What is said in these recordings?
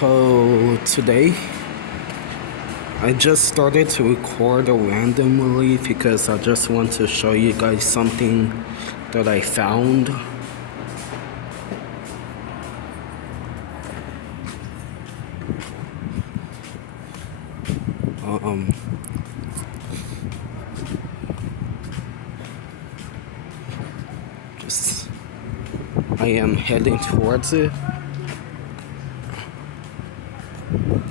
So today I just started to record randomly because I just want to show you guys something that I found. Um just I am heading towards it.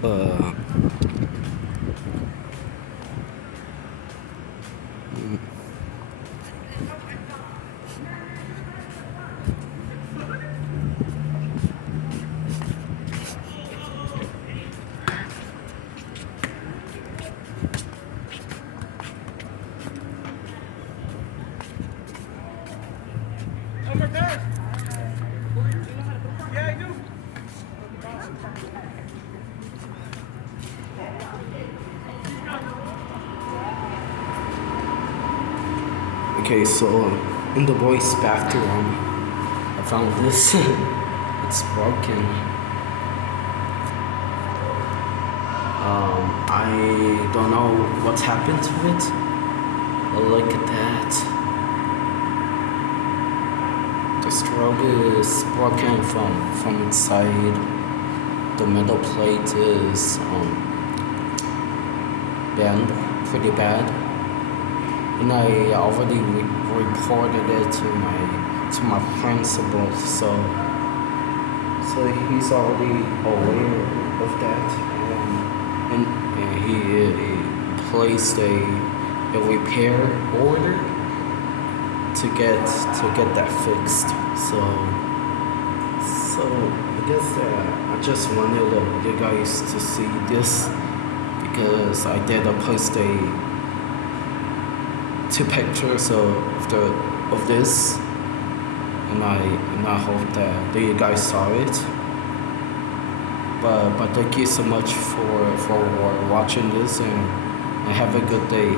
Uh Okay, so in the boys' bathroom, I found this. It's broken. I don't know what's happened to it. But look at that. The strobe is broken from inside. The metal plate is bent pretty bad. And I already reported it to my principal, so he's already aware of that, and he placed a repair order to get that fixed. So I guess I just wanted you guys to see this because I did post two pictures of this, and I hope that you guys saw it. But thank you so much for watching this, and have a good day.